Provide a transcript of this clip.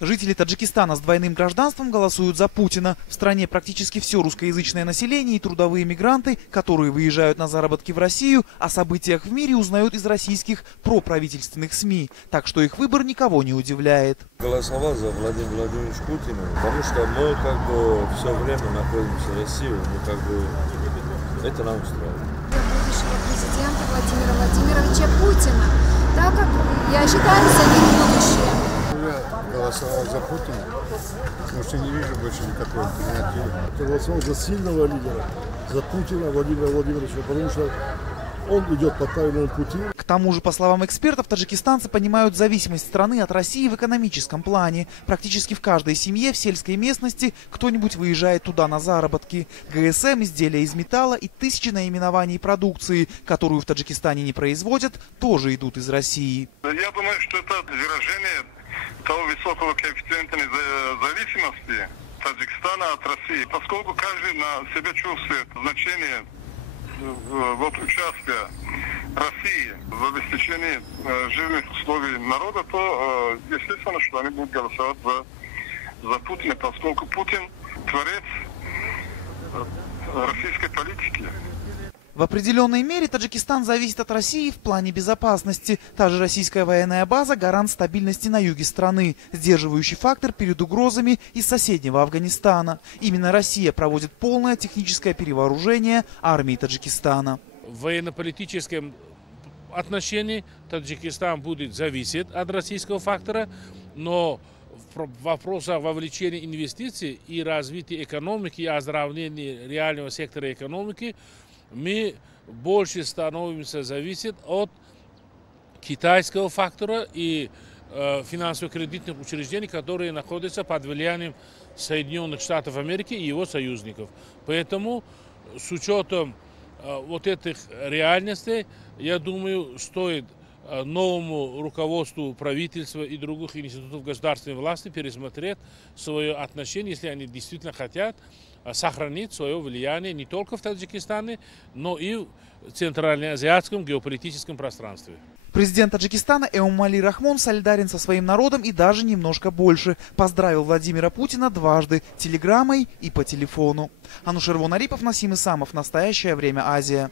Жители Таджикистана с двойным гражданством голосуют за Путина. В стране практически все русскоязычное население и трудовые мигранты, которые выезжают на заработки в Россию, о событиях в мире узнают из российских проправительственных СМИ. Так что их выбор никого не удивляет. Голосовал за Владимира Владимировича Путина, потому что мы все время находимся в России, это нам устраивает. Будущего президента Владимира Владимировича Путина, так как я считаю, за ним будущее. Я голосовал за Путина, потому что не вижу больше никакой альтернативы. Я голосовал за сильного лидера, за Путина Владимира Владимировича, потому что он идет по правильному пути. К тому же, по словам экспертов, таджикистанцы понимают зависимость страны от России в экономическом плане. Практически в каждой семье в сельской местности кто-нибудь выезжает туда на заработки. ГСМ, изделия из металла и тысячи наименований продукции, которую в Таджикистане не производят, тоже идут из России. Я думаю, что это выражение того высокого коэффициента зависимости Таджикистана от России, поскольку каждый на себя чувствует значение участия России в обеспечении жизненных условий народа, то естественно, что они будут голосовать за Путина, поскольку Путин творец российской политики. В определенной мере Таджикистан зависит от России в плане безопасности. Та же российская военная база – гарант стабильности на юге страны, сдерживающий фактор перед угрозами из соседнего Афганистана. Именно Россия проводит полное техническое перевооружение армии Таджикистана. В военно-политическом отношении Таджикистан будет зависеть от российского фактора, но в вопросах вовлечения инвестиций и развития экономики, и оздоровления реального сектора экономики мы больше становимся зависеть от китайского фактора и финансово-кредитных учреждений, которые находятся под влиянием Соединенных Штатов Америки и его союзников. Поэтому с учетом вот этих реальностей, я думаю, стоит новому руководству правительства и других институтов государственной власти пересмотреть свое отношение, если они действительно хотят сохранить свое влияние не только в Таджикистане, но и в центральноазиатском геополитическом пространстве. Президент Таджикистана Эмомали Рахмон солидарен со своим народом и даже немножко больше. Поздравил Владимира Путина дважды – телеграммой и по телефону. Анушер Вонарипов, Насим Исамов. Настоящее время. Азия.